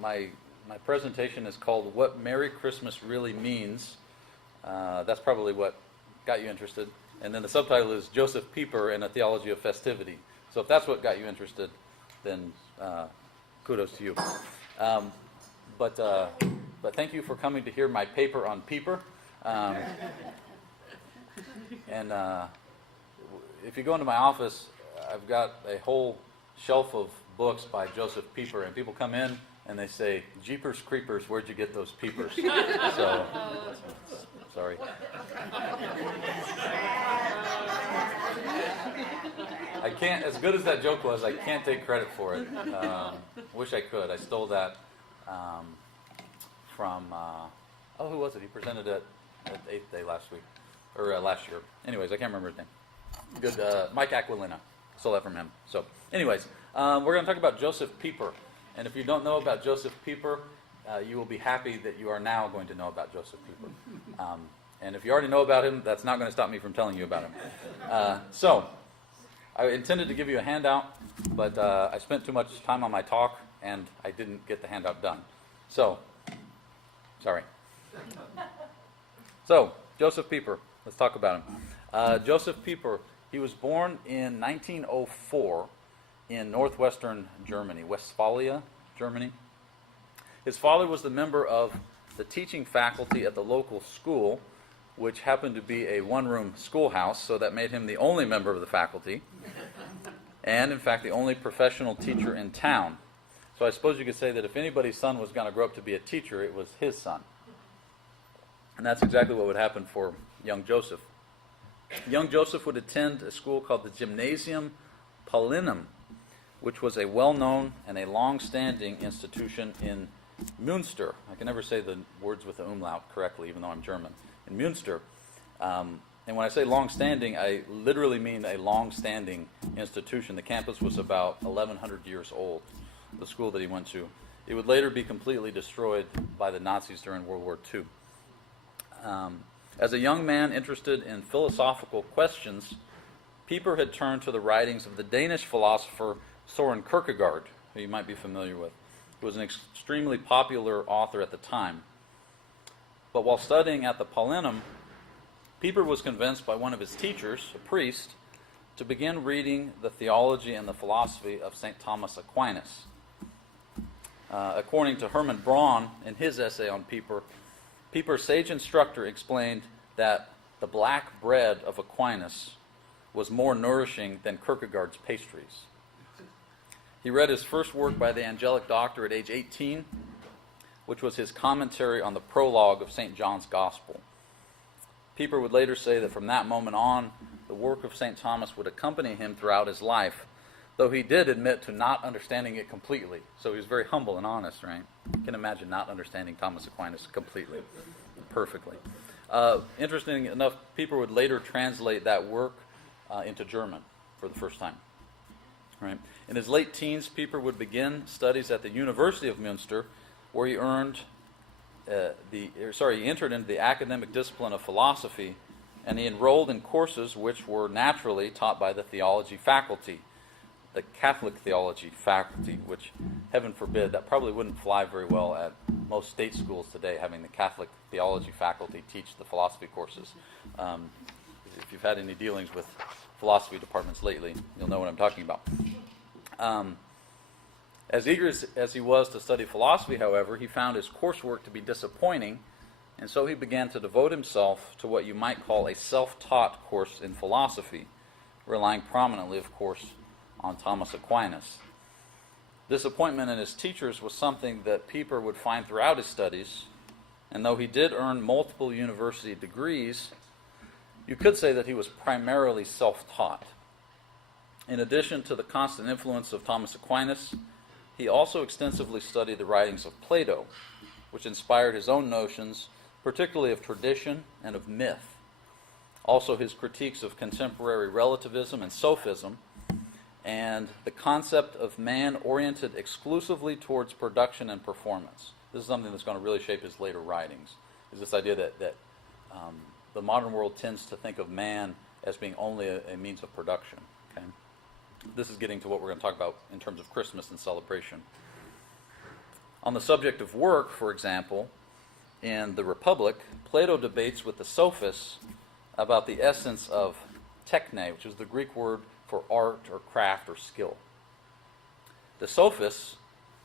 my presentation is called "What Merry Christmas Really Means." That's probably what got you interested. And then the subtitle is "Joseph Pieper and a Theology of Festivity." So if that's what got you interested, then kudos to you. But thank you for coming to hear my paper on Pieper. And if you go into my office, I've got a whole shelf of books by Joseph Pieper, and people come in and they say, "Jeepers creepers, where'd you get those peepers?" So, sorry. I can't, as good as that joke was, I can't take credit for it. Wish I could. I stole that from, who was it? He presented it at 8th Day last week, or last year. Anyways, I can't remember his name. Good, Mike Aquilina. Stole that from him. So, anyways, we're going to talk about Joseph Pieper. And if you don't know about Joseph Pieper, you will be happy that you are now going to know about Joseph Pieper. And if you already know about him, that's not going to stop me from telling you about him. So, I intended to give you a handout, but I spent too much time on my talk, and I didn't get the handout done. So, sorry. So, Joseph Pieper. Let's talk about him. Joseph Pieper, he was born in 1904 in northwestern Germany, Westphalia, Germany. His father was the member of the teaching faculty at the local school, which happened to be a one-room schoolhouse, so that made him the only member of the faculty, and in fact the only professional teacher in town. So I suppose you could say that if anybody's son was going to grow up to be a teacher, it was his son. And that's exactly what would happen for young Joseph. Young Joseph would attend a school called the Gymnasium Paulinum, which was a well-known and a long-standing institution in Münster. I can never say the words with the umlaut correctly, even though I'm German. In Münster. And when I say long-standing, I literally mean a long-standing institution. The campus was about 1,100 years old, the school that he went to. It would later be completely destroyed by the Nazis during World War II. As a young man interested in philosophical questions, Pieper had turned to the writings of the Danish philosopher Søren Kierkegaard, who you might be familiar with, who was an extremely popular author at the time. But while studying at the Paulinum, Pieper was convinced by one of his teachers, a priest, to begin reading the theology and the philosophy of St. Thomas Aquinas. According to Herman Braun, in his essay on Pieper, Pieper's sage instructor explained that the black bread of Aquinas was more nourishing than Kierkegaard's pastries. He read his first work by the angelic doctor at age 18, which was his commentary on the prologue of St. John's Gospel. Pieper would later say that from that moment on, the work of St. Thomas would accompany him throughout his life, though he did admit to not understanding it completely. So he was very humble and honest, right? You can imagine not understanding Thomas Aquinas completely, perfectly. Interesting enough, Pieper would later translate that work into German for the first time. Right. In his late teens, Pieper would begin studies at the University of Münster, where he entered into the academic discipline of philosophy, and he enrolled in courses which were naturally taught by the theology faculty, the Catholic theology faculty, which, heaven forbid, that probably wouldn't fly very well at most state schools today, having the Catholic theology faculty teach the philosophy courses. If you've had any dealings with philosophy departments lately, you'll know what I'm talking about. As eager as he was to study philosophy, however, he found his coursework to be disappointing, and so he began to devote himself to what you might call a self-taught course in philosophy, relying prominently, of course, on Thomas Aquinas. Disappointment in his teachers was something that Pieper would find throughout his studies, and though he did earn multiple university degrees, you could say that he was primarily self-taught. In addition to the constant influence of Thomas Aquinas, he also extensively studied the writings of Plato, which inspired his own notions, particularly of tradition and of myth. Also his critiques of contemporary relativism and sophism, and the concept of man oriented exclusively towards production and performance. This is something that's going to really shape his later writings, is this idea that the modern world tends to think of man as being only a means of production. Okay? This is getting to what we're going to talk about in terms of Christmas and celebration. On the subject of work, for example, in the Republic, Plato debates with the sophists about the essence of techne, which is the Greek word for art or craft or skill. The sophists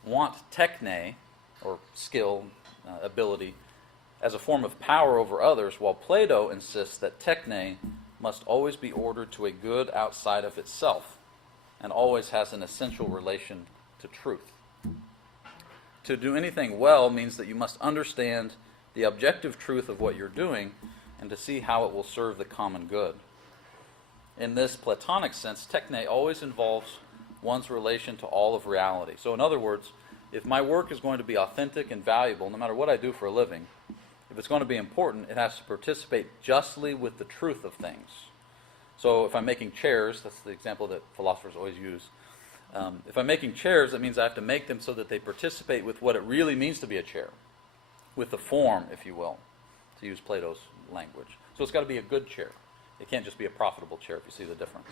want techne, or skill, ability, as a form of power over others, while Plato insists that techne must always be ordered to a good outside of itself and always has an essential relation to truth. To do anything well means that you must understand the objective truth of what you're doing and to see how it will serve the common good. In this Platonic sense, techne always involves one's relation to all of reality. So in other words, if my work is going to be authentic and valuable, no matter what I do for a living, if it's going to be important, it has to participate justly with the truth of things. So if I'm making chairs, that's the example that philosophers always use. If I'm making chairs, that means I have to make them so that they participate with what it really means to be a chair, with the form, if you will, to use Plato's language. So it's got to be a good chair. It can't just be a profitable chair, if you see the difference.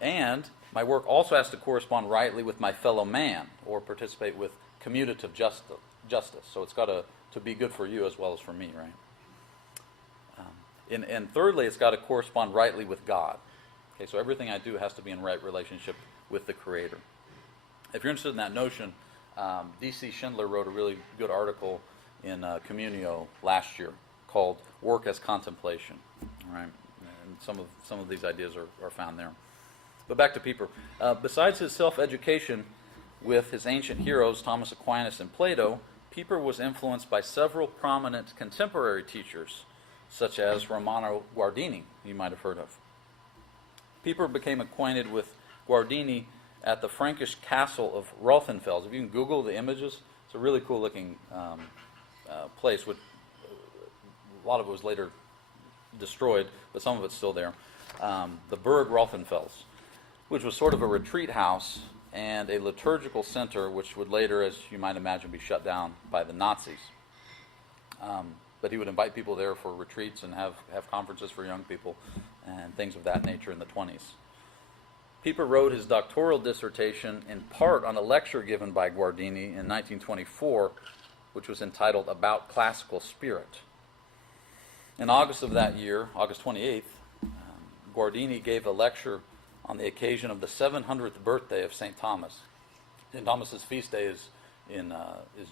And my work also has to correspond rightly with my fellow man, or participate with commutative justice. So it's got to be good for you as well as for me, right? And thirdly, it's got to correspond rightly with God. Okay, so everything I do has to be in right relationship with the Creator. If you're interested in that notion, D.C. Schindler wrote a really good article in Communio last year called "Work as Contemplation." All right, and some of these ideas are found there. But back to Pieper. Besides his self-education with his ancient heroes Thomas Aquinas and Plato, Pieper was influenced by several prominent contemporary teachers, such as Romano Guardini, you might have heard of. Pieper became acquainted with Guardini at the Frankish castle of Rothenfels. If you can Google the images, it's a really cool-looking place. Which, a lot of it was later destroyed, but some of it's still there. The Burg Rothenfels, which was sort of a retreat house and a liturgical center, which would later, as you might imagine, be shut down by the Nazis. But he would invite people there for retreats and have conferences for young people and things of that nature in the 20s. Pieper wrote his doctoral dissertation in part on a lecture given by Guardini in 1924, which was entitled About Classical Spirit. In August of that year, August 28th, Guardini gave a lecture on the occasion of the 700th birthday of St. Thomas. St. Thomas's feast day is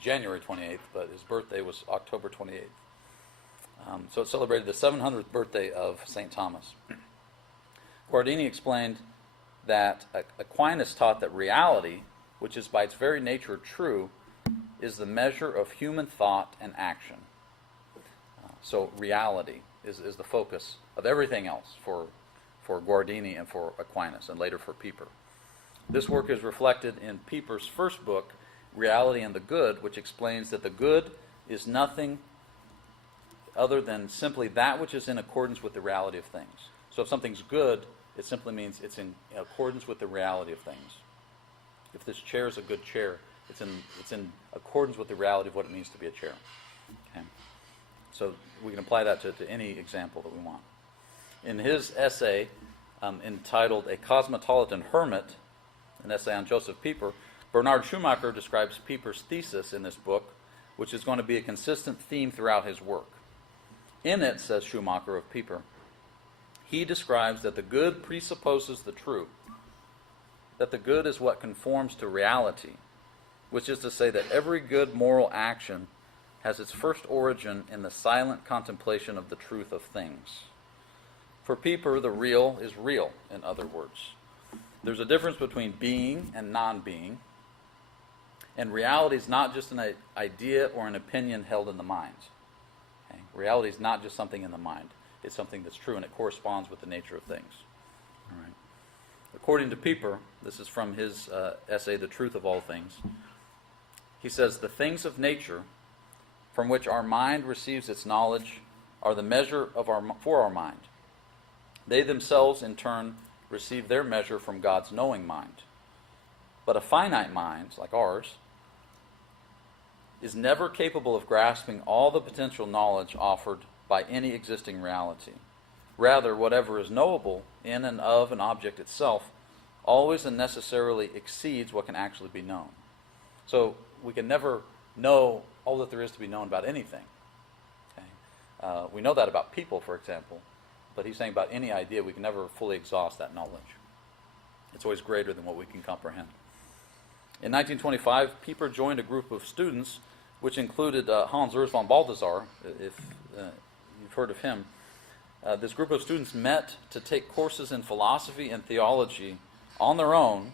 January 28th, but his birthday was October 28th. So it celebrated the 700th birthday of St. Thomas. Guardini explained that Aquinas taught that reality, which is by its very nature true, is the measure of human thought and action. So reality is the focus of everything else for Guardini and for Aquinas, and later for Pieper. This work is reflected in Pieper's first book, Reality and the Good, which explains that the good is nothing other than simply that which is in accordance with the reality of things. So if something's good, it simply means it's in accordance with the reality of things. If this chair is a good chair, it's in accordance with the reality of what it means to be a chair. Okay? So we can apply that to any example that we want. In his essay entitled A Cosmopolitan Hermit, an essay on Joseph Pieper, Bernard Schumacher describes Pieper's thesis in this book, which is going to be a consistent theme throughout his work. In it, says Schumacher of Pieper, he describes that the good presupposes the true, that the good is what conforms to reality, which is to say that every good moral action has its first origin in the silent contemplation of the truth of things. For Pieper, the real is real, in other words. There's a difference between being and non-being, and reality is not just an idea or an opinion held in the mind. Okay? Reality is not just something in the mind. It's something that's true, and it corresponds with the nature of things. All right. According to Pieper, this is from his essay, The Truth of All Things, he says, the things of nature from which our mind receives its knowledge are the measure for our mind. They themselves, in turn, receive their measure from God's knowing mind. But a finite mind, like ours, is never capable of grasping all the potential knowledge offered by any existing reality. Rather, whatever is knowable in and of an object itself always and necessarily exceeds what can actually be known. So we can never know all that there is to be known about anything. Okay? We know that about people, for example, but he's saying about any idea, we can never fully exhaust that knowledge. It's always greater than what we can comprehend. In 1925, Pieper joined a group of students, which included Hans Urs von Balthasar, if you've heard of him. This group of students met to take courses in philosophy and theology on their own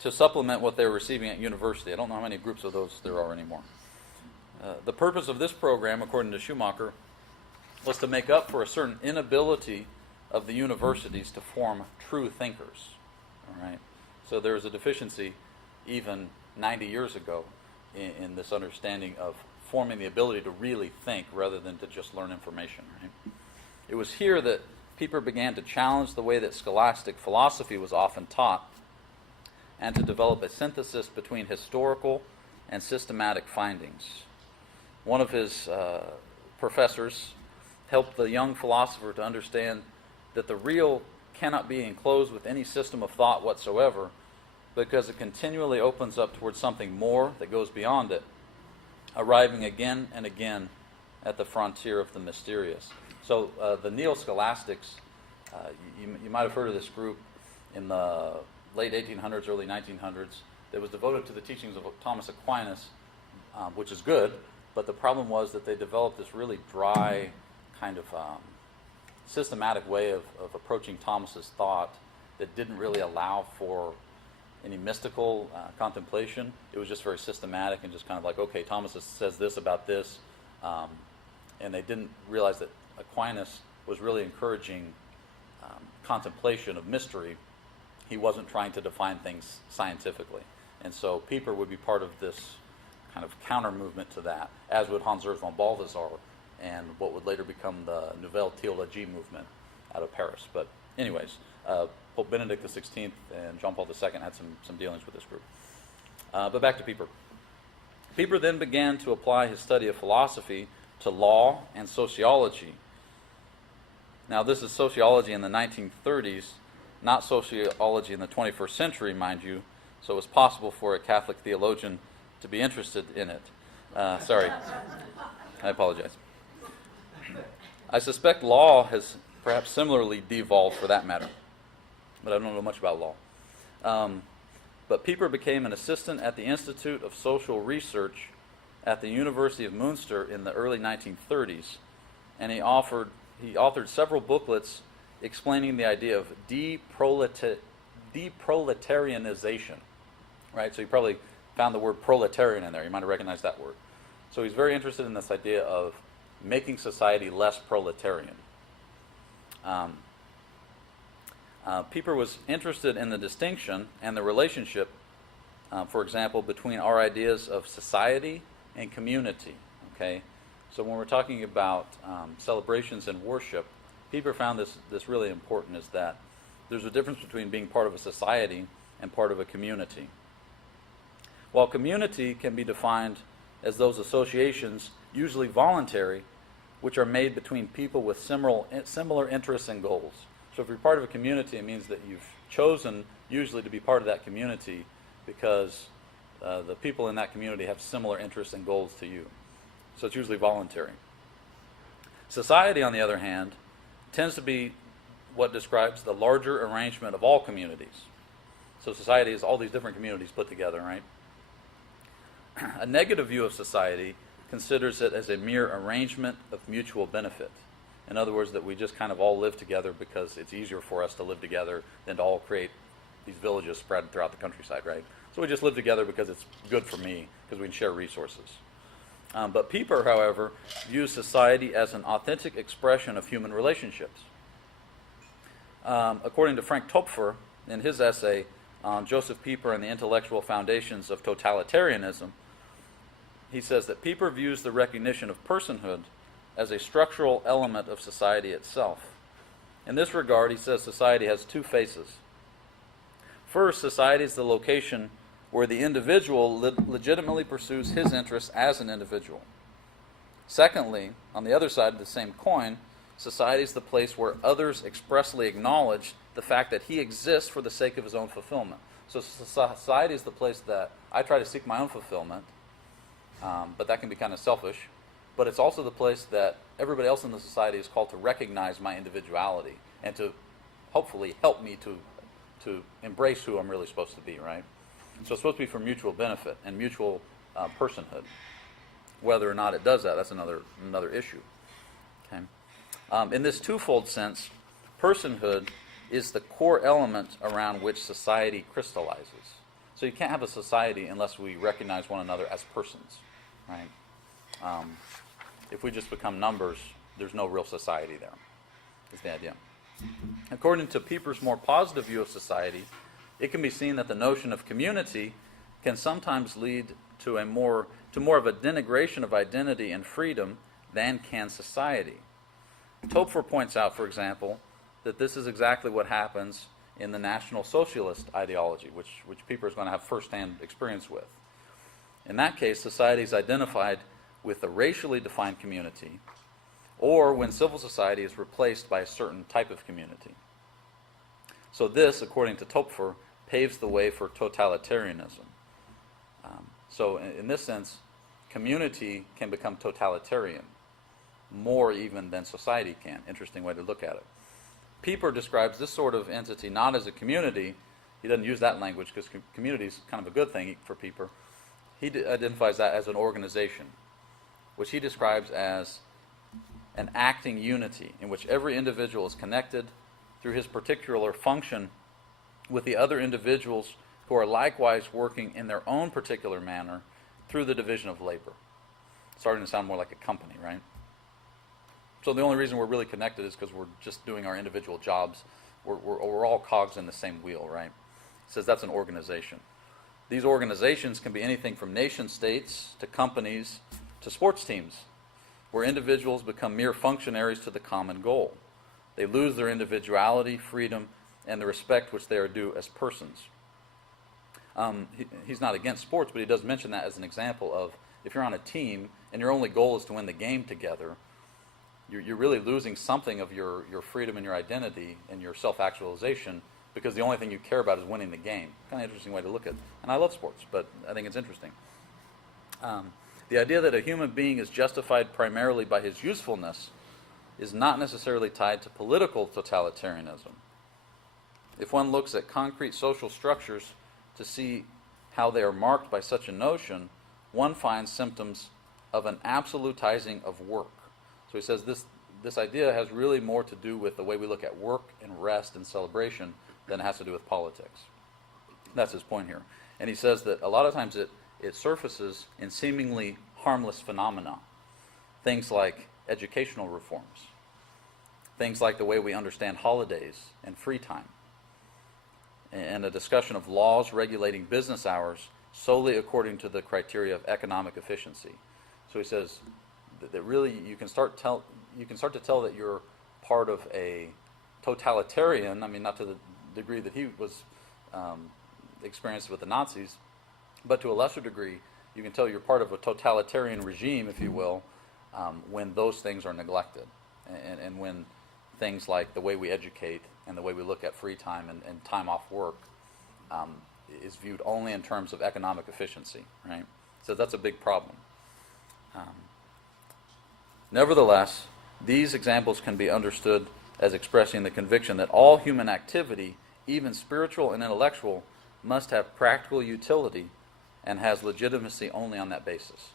to supplement what they were receiving at university. I don't know how many groups of those there are anymore. The purpose of this program, according to Schumacher, was to make up for a certain inability of the universities to form true thinkers. All right? So there was a deficiency even 90 years ago in this understanding of forming the ability to really think rather than to just learn information. Right? It was here that Pieper began to challenge the way that scholastic philosophy was often taught and to develop a synthesis between historical and systematic findings. One of his professors helped the young philosopher to understand that the real cannot be enclosed with any system of thought whatsoever, because it continually opens up towards something more that goes beyond it, arriving again and again at the frontier of the mysterious. So the neo-scholastics, you might have heard of this group in the late 1800s, early 1900s, that was devoted to the teachings of Thomas Aquinas, which is good, but the problem was that they developed this really dry kind of systematic way of approaching Thomas's thought that didn't really allow for any mystical contemplation. It was just very systematic and just kind of like, okay, Thomas says this about this, and they didn't realize that Aquinas was really encouraging contemplation of mystery. He wasn't trying to define things scientifically. And so Pieper would be part of this kind of counter movement to that, as would Hans Urs von Balthasar and what would later become the Nouvelle Théologie movement out of Paris. But anyways, Pope Benedict XVI and John Paul II had some dealings with this group. But back to Pieper. Pieper then began to apply his study of philosophy to law and sociology. Now, this is sociology in the 1930s, not sociology in the 21st century, mind you, so it was possible for a Catholic theologian to be interested in it. Sorry, I apologize. I suspect law has perhaps similarly devolved for that matter, but I don't know much about law. But Pieper became an assistant at the Institute of Social Research at the University of Münster in the early 1930s, and he authored several booklets explaining the idea of deproletarianization. Right? So you probably found the word proletarian in there. You might have recognized that word. So he's very interested in this idea of making society less proletarian. Pieper was interested in the distinction and the relationship, for example, between our ideas of society and community. Okay, so when we're talking about celebrations and worship, Pieper found this really important, is that there's a difference between being part of a society and part of a community. While community can be defined as those associations, usually voluntary, which are made between people with similar interests and goals. So if you're part of a community, it means that you've chosen usually to be part of that community because the people in that community have similar interests and goals to you. So it's usually voluntary. Society, on the other hand, tends to be what describes the larger arrangement of all communities. So society is all these different communities put together, right? A negative view of society considers it as a mere arrangement of mutual benefit. In other words, that we just kind of all live together because it's easier for us to live together than to all create these villages spread throughout the countryside, right? So we just live together because it's good for me, because we can share resources. But Pieper, however, views society as an authentic expression of human relationships. According to Frank Topfer, in his essay on Joseph Pieper and the Intellectual Foundations of Totalitarianism, he says that Pieper views the recognition of personhood as a structural element of society itself. In this regard, he says society has two faces. First, society is the location where the individual legitimately pursues his interests as an individual. Secondly, on the other side of the same coin, society is the place where others expressly acknowledge the fact that he exists for the sake of his own fulfillment. So society is the place that I try to seek my own fulfillment, but that can be kind of selfish. But it's also the place that everybody else in the society is called to recognize my individuality and to hopefully help me to embrace who I'm really supposed to be, right? So it's supposed to be for mutual benefit and mutual personhood. Whether or not it does that, that's another issue. Okay. In this twofold sense, personhood is the core element around which society crystallizes. So you can't have a society unless we recognize one another as persons, right? If we just become numbers, there's no real society there, is the idea. According to Pieper's more positive view of society, it can be seen that the notion of community can sometimes lead to more of a denigration of identity and freedom than can society. Topfer points out, for example, that this is exactly what happens in the National Socialist ideology, which Pieper is going to have firsthand experience with. In that case, society is identified with a racially defined community, or when civil society is replaced by a certain type of community. So this, according to Topfer, paves the way for totalitarianism. So in this sense, community can become totalitarian, more even than society can. Interesting way to look at it. Pieper describes this sort of entity not as a community. He doesn't use that language because community is kind of a good thing for Pieper. He identifies that as an organization, which he describes as an acting unity in which every individual is connected through his particular function with the other individuals who are likewise working in their own particular manner through the division of labor. Starting to sound more like a company, right? So the only reason we're really connected is because we're just doing our individual jobs. We're all cogs in the same wheel, right? He says that's an organization. These organizations can be anything from nation states to companies to sports teams, where individuals become mere functionaries to the common goal. They lose their individuality, freedom, and the respect which they are due as persons. He's not against sports, but he does mention that as an example of if you're on a team and your only goal is to win the game together, you're really losing something of your freedom and your identity and your self-actualization because the only thing you care about is winning the game. Kind of interesting way to look at it. And I love sports, but I think it's interesting. The idea that a human being is justified primarily by his usefulness is not necessarily tied to political totalitarianism. If one looks at concrete social structures to see how they are marked by such a notion, one finds symptoms of an absolutizing of work. So he says this idea has really more to do with the way we look at work and rest and celebration than it has to do with politics. That's his point here. And he says that a lot of times it surfaces in seemingly harmless phenomena. Things like educational reforms. Things like the way we understand holidays and free time. And a discussion of laws regulating business hours solely according to the criteria of economic efficiency. So he says that really you can start to tell that you're part of a totalitarian. I mean, not to the degree that he was experienced with the Nazis, but to a lesser degree, you can tell you're part of a totalitarian regime, if you will, when those things are neglected, and when things like the way we educate and the way we look at free time and time off work is viewed only in terms of economic efficiency, right? So that's a big problem. Nevertheless, these examples can be understood as expressing the conviction that all human activity, even spiritual and intellectual, must have practical utility and has legitimacy only on that basis.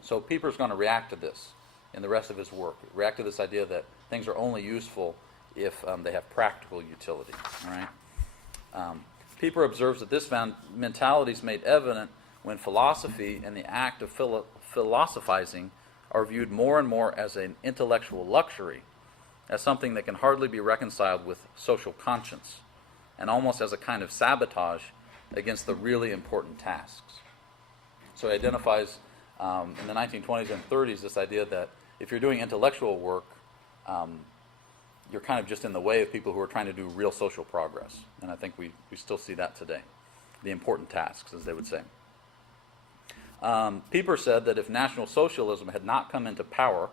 So Pieper's going to react to this in the rest of his work, react to this idea that things are only useful if they have practical utility. All right? Pieper observes that this mentality is made evident when philosophy and the act of philosophizing are viewed more and more as an intellectual luxury, as something that can hardly be reconciled with social conscience, and almost as a kind of sabotage against the really important tasks. So he identifies in the 1920s and 30s this idea that if you're doing intellectual work, you're kind of just in the way of people who are trying to do real social progress. And I think we still see that today. The important tasks, as they would say. Pieper said that if National Socialism had not come into power,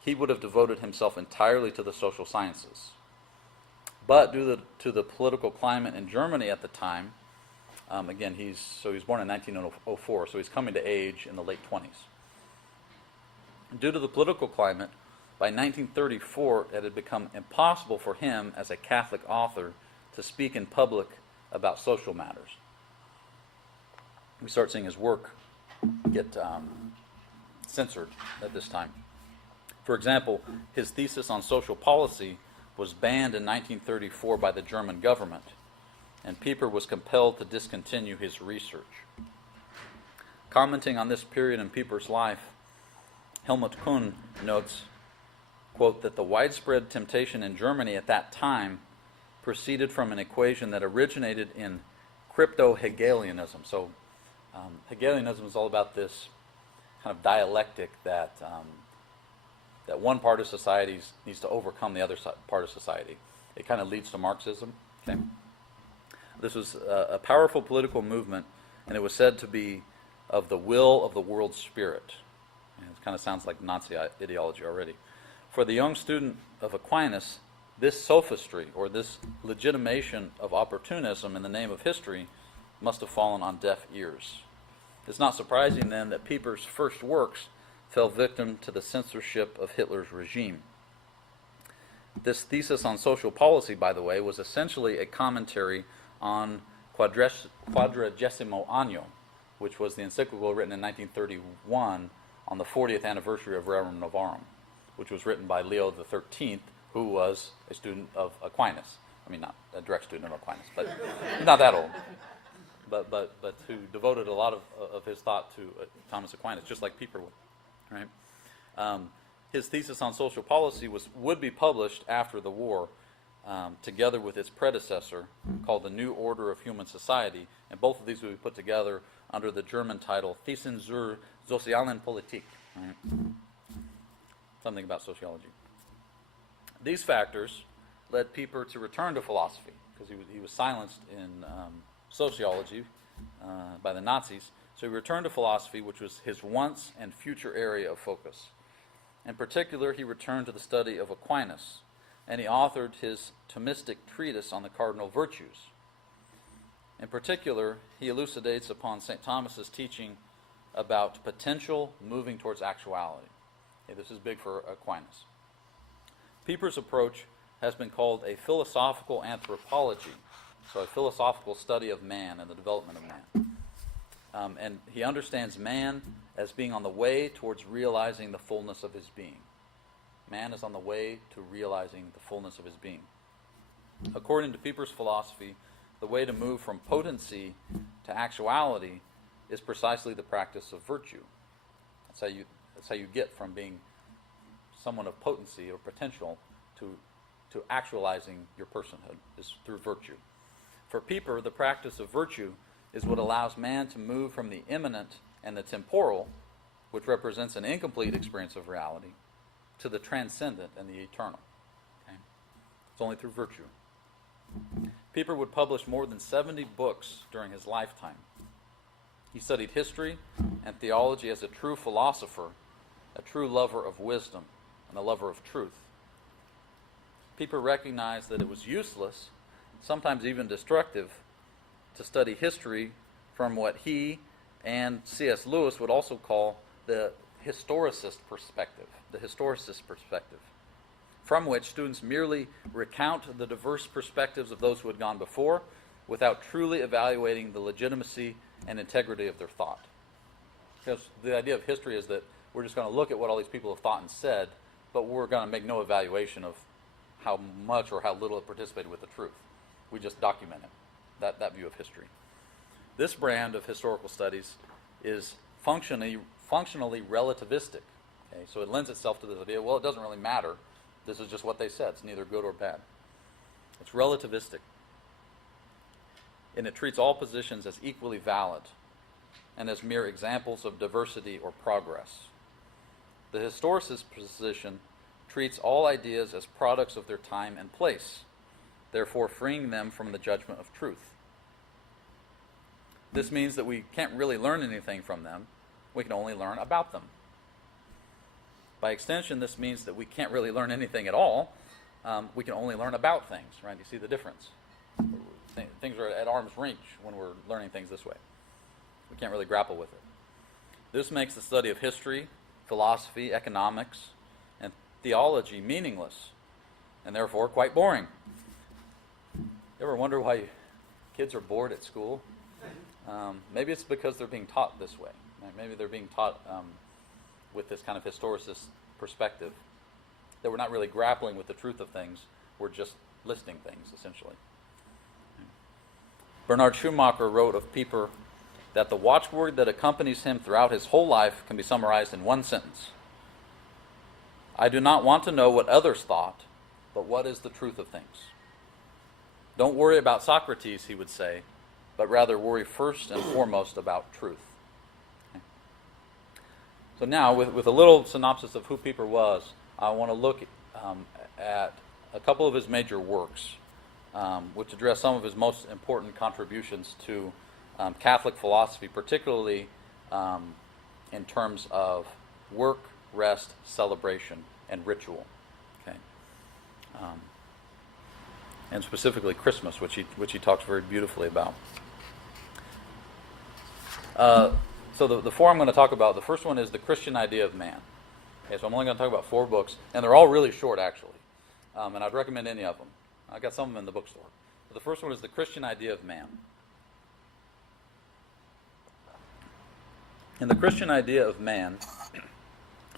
he would have devoted himself entirely to the social sciences. But due to the political climate in Germany at the time, Again, he was born in 1904, so he's coming to age in the late 20s. Due to the political climate, by 1934, it had become impossible for him as a Catholic author to speak in public about social matters. We start seeing his work get censored at this time. For example, his thesis on social policy was banned in 1934 by the German government, and Pieper was compelled to discontinue his research. Commenting on this period in Pieper's life, Helmut Kuhn notes, quote, that the widespread temptation in Germany at that time proceeded from an equation that originated in crypto-Hegelianism. So Hegelianism is all about this kind of dialectic that one part of society needs to overcome the other part of society. It kind of leads to Marxism. Okay? This was a powerful political movement, and it was said to be of the will of the world spirit. And it kind of sounds like Nazi ideology already. For the young student of Aquinas, this sophistry, or this legitimation of opportunism in the name of history, must have fallen on deaf ears. It's not surprising, then, that Pieper's first works fell victim to the censorship of Hitler's regime. This thesis on social policy, by the way, was essentially a commentary on Quadragesimo Anno, which was the encyclical written in 1931 on the 40th anniversary of Rerum Novarum, which was written by Leo XIII, who was a student of Aquinas. I mean, not a direct student of Aquinas, but not that old. But who devoted a lot of his thought to Thomas Aquinas, just like Pieper would. Right? His thesis on social policy would be published after the war, together with its predecessor, called The New Order of Human Society, and both of these would be put together under the German title Thesen zur sozialen Politik. Right? Something about sociology. These factors led Pieper to return to philosophy, because he was silenced in sociology by the Nazis. So he returned to philosophy, which was his once and future area of focus. In particular, he returned to the study of Aquinas, and he authored his Thomistic treatise on the cardinal virtues. In particular, he elucidates upon St. Thomas's teaching about potential moving towards actuality. Okay, this is big for Aquinas. Pieper's approach has been called a philosophical anthropology, so a philosophical study of man and the development of man. And he understands man as being on the way towards realizing the fullness of his being. Man is on the way to realizing the fullness of his being. According to Pieper's philosophy, the way to move from potency to actuality is precisely the practice of virtue. That's how you get from being someone of potency or potential to actualizing your personhood, is through virtue. For Pieper, the practice of virtue is what allows man to move from the immanent and the temporal, which represents an incomplete experience of reality, to the transcendent and the eternal. Okay? It's only through virtue. Pieper would publish more than 70 books during his lifetime. He studied history and theology as a true philosopher, a true lover of wisdom, and a lover of truth. Pieper recognized that it was useless, sometimes even destructive, to study history from what he and C.S. Lewis would also call the historicist perspective, from which students merely recount the diverse perspectives of those who had gone before without truly evaluating the legitimacy and integrity of their thought. Because the idea of history is that we're just going to look at what all these people have thought and said, but we're going to make no evaluation of how much or how little it participated with the truth. We just document it. That view of history. This brand of historical studies is functionally relativistic. Okay? So it lends itself to this idea, well, it doesn't really matter. This is just what they said. It's neither good or bad. It's relativistic. And it treats all positions as equally valid and as mere examples of diversity or progress. The historicist position treats all ideas as products of their time and place, therefore freeing them from the judgment of truth. This means that we can't really learn anything from them. We can only learn about them. By extension, this means that we can't really learn anything at all. We can only learn about things, right? You see the difference? things are at arm's reach when we're learning things this way. We can't really grapple with it. This makes the study of history, philosophy, economics, and theology meaningless, and therefore quite boring. You ever wonder why kids are bored at school? Maybe it's because they're being taught this way. Maybe they're being taught with this kind of historicist perspective, that we're not really grappling with the truth of things, we're just listing things, essentially. Bernard Schumacher wrote of Pieper that the watchword that accompanies him throughout his whole life can be summarized in one sentence. I do not want to know what others thought, but what is the truth of things. Don't worry about Socrates, he would say, but rather worry first and foremost about truth. Okay. So now, with a little synopsis of who Pieper was, I want to look at a couple of his major works, which address some of his most important contributions to Catholic philosophy, particularly in terms of work, rest, celebration, and ritual. Okay. And specifically Christmas, which he talks very beautifully about. So the four I'm going to talk about, the first one is the Christian idea of man. Okay, so I'm only going to talk about 4 books, and they're all really short, actually. And I'd recommend any of them. I got some of them in the bookstore. But the first one is the Christian idea of man. In the Christian idea of man,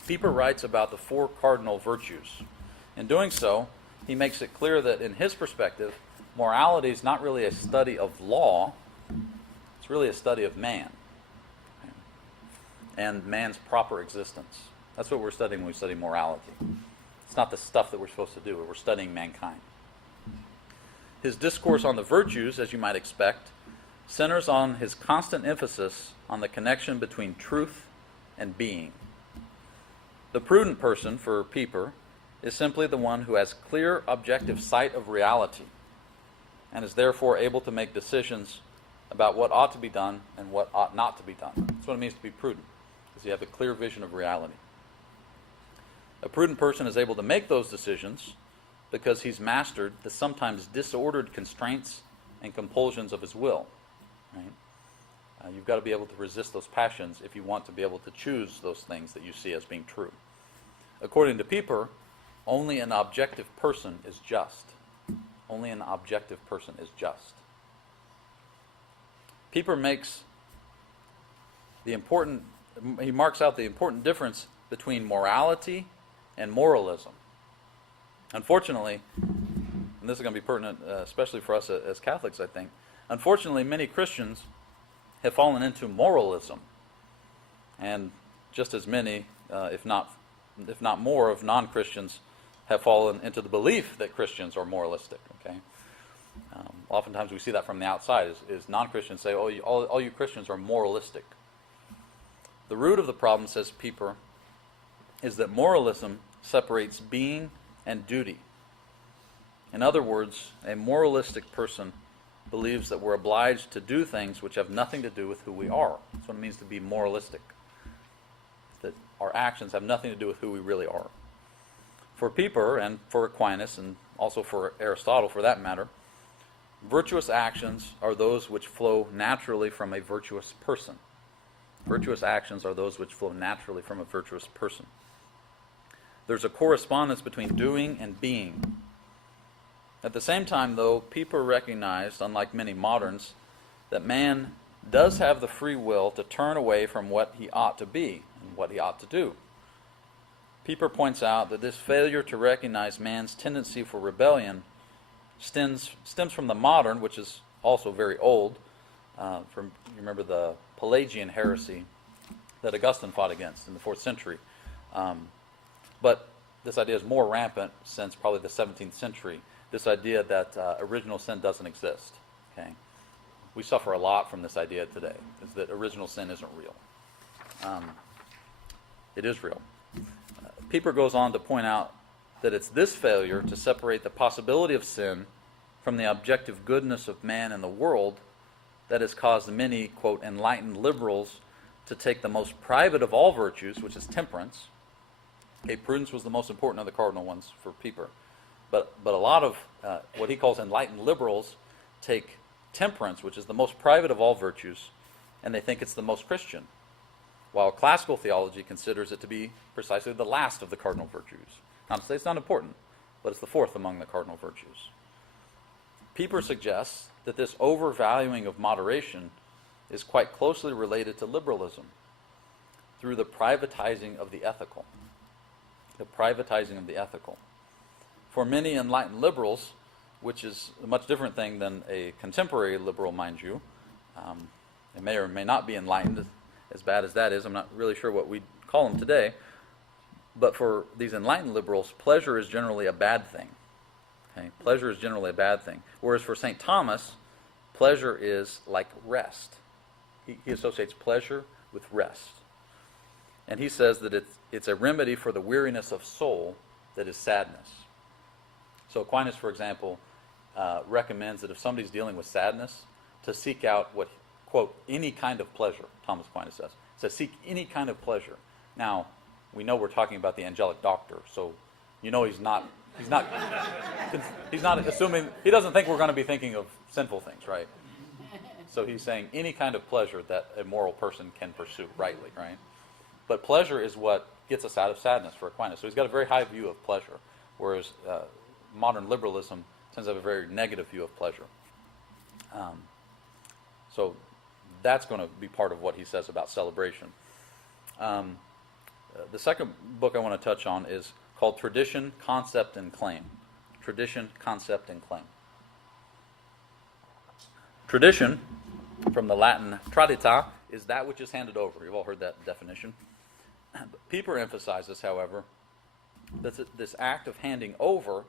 Pieper writes about the 4 cardinal virtues. In doing so, he makes it clear that in his perspective, morality is not really a study of law, it's really a study of man and man's proper existence. That's what we're studying when we study morality. It's not the stuff that we're supposed to do, we're studying mankind. His discourse on the virtues, as you might expect, centers on his constant emphasis on the connection between truth and being. The prudent person, for Pieper, is simply the one who has clear objective sight of reality and is therefore able to make decisions about what ought to be done and what ought not to be done. That's what it means to be prudent, because you have a clear vision of reality. A prudent person is able to make those decisions because he's mastered the sometimes disordered constraints and compulsions of his will. Right? You've got to be able to resist those passions if you want to be able to choose those things that you see as being true. According to Pieper, only an objective person is just. Only an objective person is just. Pieper marks out the important difference between morality and moralism. Unfortunately, and this is going to be pertinent especially for us as Catholics, I think, unfortunately many Christians have fallen into moralism, and just as many, if not more, of non-Christians have fallen into the belief that Christians are moralistic. Okay, oftentimes we see that from the outside, is non-Christians say, "Oh, all you Christians are moralistic." The root of the problem, says Pieper, is that moralism separates being and duty. In other words, a moralistic person believes that we're obliged to do things which have nothing to do with who we are. That's what it means to be moralistic. That our actions have nothing to do with who we really are. For Pieper, and for Aquinas, and also for Aristotle for that matter, virtuous actions are those which flow naturally from a virtuous person. Virtuous actions are those which flow naturally from a virtuous person. There's a correspondence between doing and being. At the same time, though, Pieper recognized, unlike many moderns, that man does have the free will to turn away from what he ought to be and what he ought to do. Pieper points out that this failure to recognize man's tendency for rebellion stems from the modern, which is also very old. You remember the Pelagian heresy that Augustine fought against in the 4th century. But this idea is more rampant since probably the 17th century. This idea that original sin doesn't exist. Okay, we suffer a lot from this idea today, is that original sin isn't real. It is real. Pieper goes on to point out that it's this failure to separate the possibility of sin from the objective goodness of man and the world that has caused many, quote, enlightened liberals to take the most private of all virtues, which is temperance. Okay, prudence was the most important of the cardinal ones for Pieper. But a lot of what he calls enlightened liberals take temperance, which is the most private of all virtues, and they think it's the most Christian, while classical theology considers it to be precisely the last of the cardinal virtues. Not to say it's not important, but it's the fourth among the cardinal virtues. Pieper suggests that this overvaluing of moderation is quite closely related to liberalism through the privatizing of the ethical. The privatizing of the ethical. For many enlightened liberals, which is a much different thing than a contemporary liberal, mind you, they may or may not be enlightened, as bad as that is. I'm not really sure what we'd call them today. But for these enlightened liberals, pleasure is generally a bad thing. Okay? Pleasure is generally a bad thing. Whereas for St. Thomas, pleasure is like rest. He associates pleasure with rest. And he says that it's a remedy for the weariness of soul that is sadness. So Aquinas, for example, recommends that if somebody's dealing with sadness, to seek out what, quote, any kind of pleasure, Thomas Aquinas says. It says seek any kind of pleasure. Now, we know we're talking about the angelic doctor, so you know he's not assuming, he doesn't think we're going to be thinking of sinful things, right? So he's saying any kind of pleasure that a moral person can pursue rightly, right? But pleasure is what gets us out of sadness for Aquinas. So he's got a very high view of pleasure, whereas modern liberalism tends to have a very negative view of pleasure. So that's going to be part of what he says about celebration. The second book I want to touch on is called Tradition, Concept, and Claim. Tradition, Concept, and Claim. Tradition, from the Latin tradita, is that which is handed over. You've all heard that definition. Pieper emphasizes, however, that this act of handing over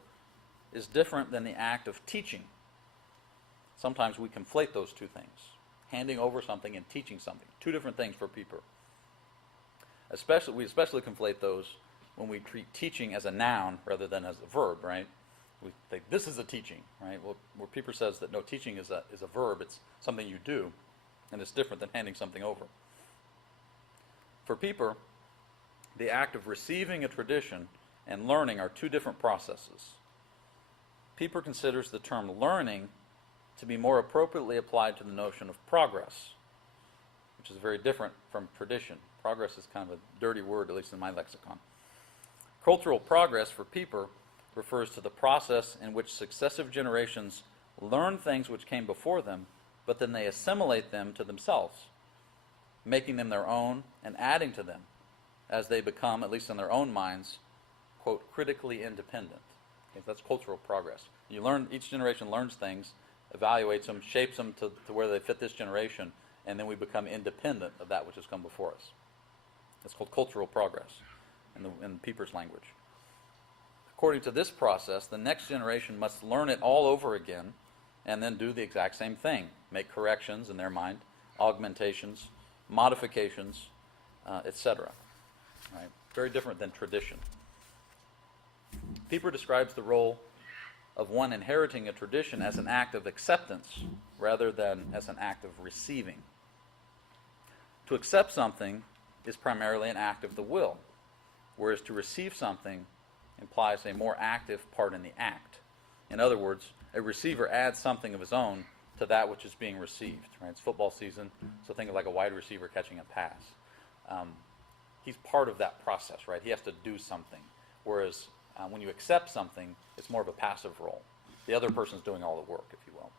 is different than the act of teaching. Sometimes we conflate those two things. Handing over something and teaching something. Two different things for Pieper. We especially conflate those when we treat teaching as a noun rather than as a verb, right? We think this is a teaching, right? Well, where Pieper says that no, teaching is a verb, it's something you do, and it's different than handing something over. For Pieper, the act of receiving a tradition and learning are two different processes. Pieper considers the term learning to be more appropriately applied to the notion of progress, which is very different from tradition. Progress is kind of a dirty word, at least in my lexicon. Cultural progress for Pieper refers to the process in which successive generations learn things which came before them, but then they assimilate them to themselves, making them their own and adding to them as they become, at least in their own minds, quote, critically independent. Okay, that's cultural progress. You learn, each generation learns things, evaluates them, shapes them to where they fit this generation, and then we become independent of that which has come before us. That's called cultural progress in Pieper's language. According to this process, the next generation must learn it all over again and then do the exact same thing. Make corrections in their mind, augmentations, modifications, etc. Right? Very different than tradition. Pieper describes the role of one inheriting a tradition as an act of acceptance rather than as an act of receiving. To accept something is primarily an act of the will, whereas to receive something implies a more active part in the act. In other words, a receiver adds something of his own to that which is being received. Right? It's football season, so think of like a wide receiver catching a pass. He's part of that process, right? He has to do something. Whereas when you accept something, it's more of a passive role. The other person's doing all the work, if you will.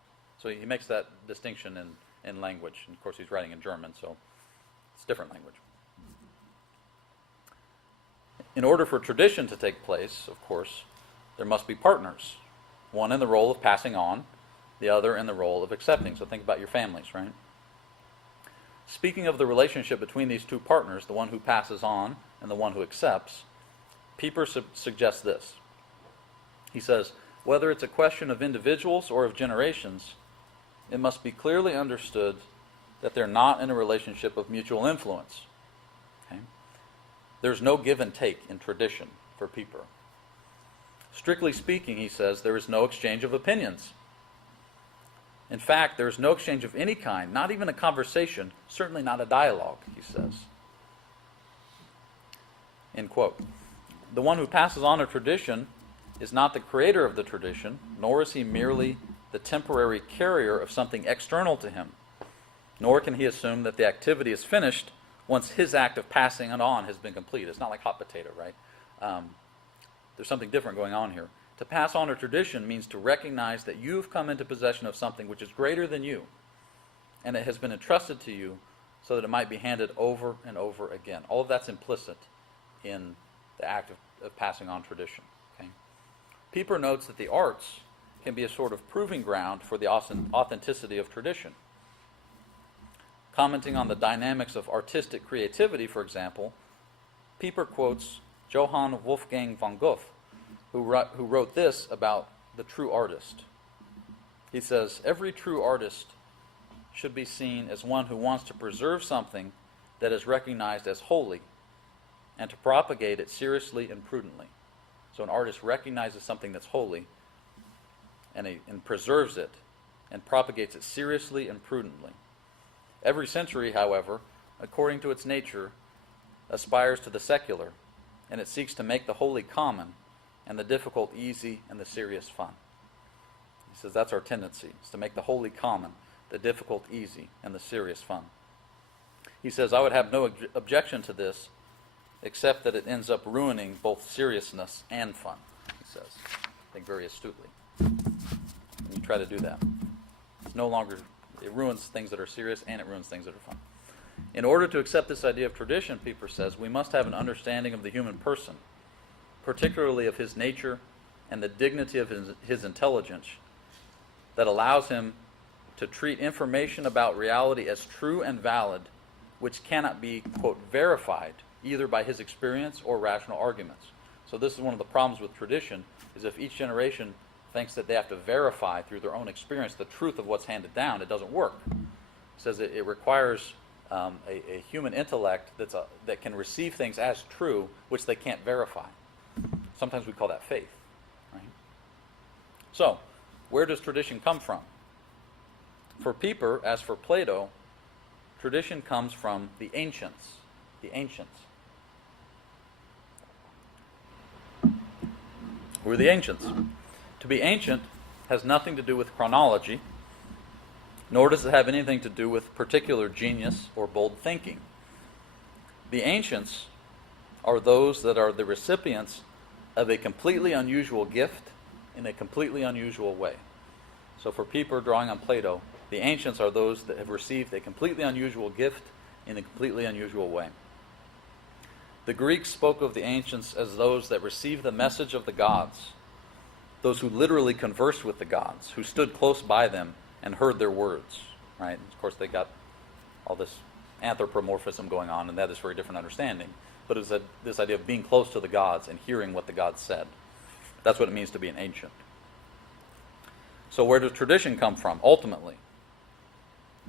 So he makes that distinction in language. And of course, he's writing in German, so it's different language. In order for tradition to take place, of course, there must be partners. One in the role of passing on, the other in the role of accepting. So think about your families, right? Speaking of the relationship between these two partners, the one who passes on and the one who accepts, Pieper suggests this. He says, whether it's a question of individuals or of generations, it must be clearly understood that they're not in a relationship of mutual influence. Okay? There's no give and take in tradition for Pieper. Strictly speaking, he says, there is no exchange of opinions. In fact, there is no exchange of any kind, not even a conversation, certainly not a dialogue, he says. End quote. The one who passes on a tradition is not the creator of the tradition, nor is he merely the temporary carrier of something external to him, nor can he assume that the activity is finished once his act of passing it on has been complete. It's not like hot potato, right? There's something different going on here. To pass on a tradition means to recognize that you've come into possession of something which is greater than you, and it has been entrusted to you so that it might be handed over and over again. All of that's implicit in the act of passing on tradition. Okay? Pieper notes that the arts can be a sort of proving ground for the authenticity of tradition. Commenting on the dynamics of artistic creativity, for example, Pieper quotes Johann Wolfgang von Goethe, who wrote this about the true artist. He says, "Every true artist should be seen as one who wants to preserve something that is recognized as holy and to propagate it seriously and prudently." So an artist recognizes something that's holy and preserves it and propagates it seriously and prudently. Every century, however, according to its nature, aspires to the secular, and it seeks to make the holy common and the difficult easy and the serious fun. He says that's our tendency, is to make the holy common, the difficult easy, and the serious fun. He says, I would have no objection to this, except that it ends up ruining both seriousness and fun, he says, I think very astutely. And you try to do that. It's no longer, it ruins things that are serious and it ruins things that are fun. In order to accept this idea of tradition, Pieper says, we must have an understanding of the human person, particularly of his nature and the dignity of his intelligence, that allows him to treat information about reality as true and valid, which cannot be, quote, verified either by his experience or rational arguments. So this is one of the problems with tradition, is if each generation thinks that they have to verify through their own experience the truth of what's handed down, it doesn't work. It says it requires a human intellect that can receive things as true, which they can't verify. Sometimes we call that faith. Right? So, where does tradition come from? For Pieper, as for Plato, tradition comes from the ancients. The ancients. Who are the ancients? To be ancient has nothing to do with chronology, nor does it have anything to do with particular genius or bold thinking. The ancients are those that are the recipients of a completely unusual gift in a completely unusual way. So for Pieper, drawing on Plato, the ancients are those that have received a completely unusual gift in a completely unusual way. The Greeks spoke of the ancients as those that received the message of the gods, those who literally conversed with the gods, who stood close by them and heard their words. Right? Of course, they got all this anthropomorphism going on, and that is a very different understanding. But it's this idea of being close to the gods and hearing what the gods said. That's what it means to be an ancient. So where does tradition come from, ultimately?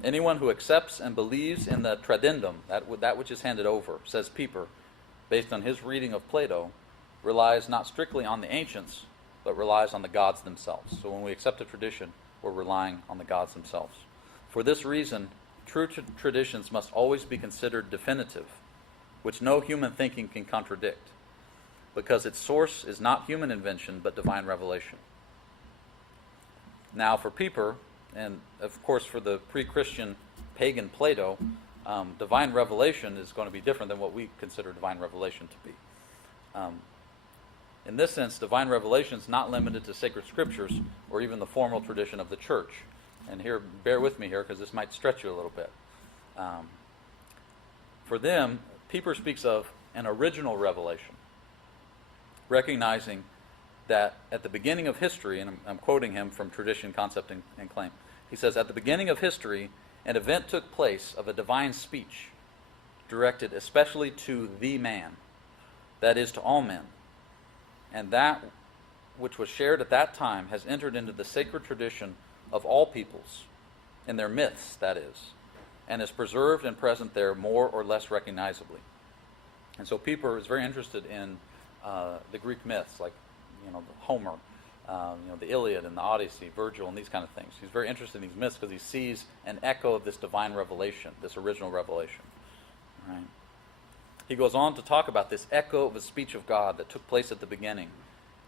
Anyone who accepts and believes in the tradindum, that which is handed over, says Pieper, based on his reading of Plato, relies not strictly on the ancients, but relies on the gods themselves. So when we accept a tradition, we're relying on the gods themselves. For this reason, true traditions must always be considered definitive, which no human thinking can contradict, because its source is not human invention, but divine revelation. Now, for Pieper, and of course for the pre-Christian pagan Plato, divine revelation is going to be different than what we consider divine revelation to be. In this sense, divine revelation is not limited to sacred scriptures or even the formal tradition of the church. And here, bear with me here, because this might stretch you a little bit. For them, Pieper speaks of an original revelation, recognizing that at the beginning of history, and I'm quoting him from Tradition, Concept, and Claim, he says, at the beginning of history, an event took place of a divine speech directed especially to the man, that is, to all men. And that which was shared at that time has entered into the sacred tradition of all peoples, in their myths, that is, and is preserved and present there more or less recognizably. And so Pieper is very interested in the Greek myths, like Homer, the Iliad and the Odyssey, Virgil, and these kind of things. He's very interested in these myths because he sees an echo of this divine revelation, this original revelation. Right? He goes on to talk about this echo of a speech of God that took place at the beginning,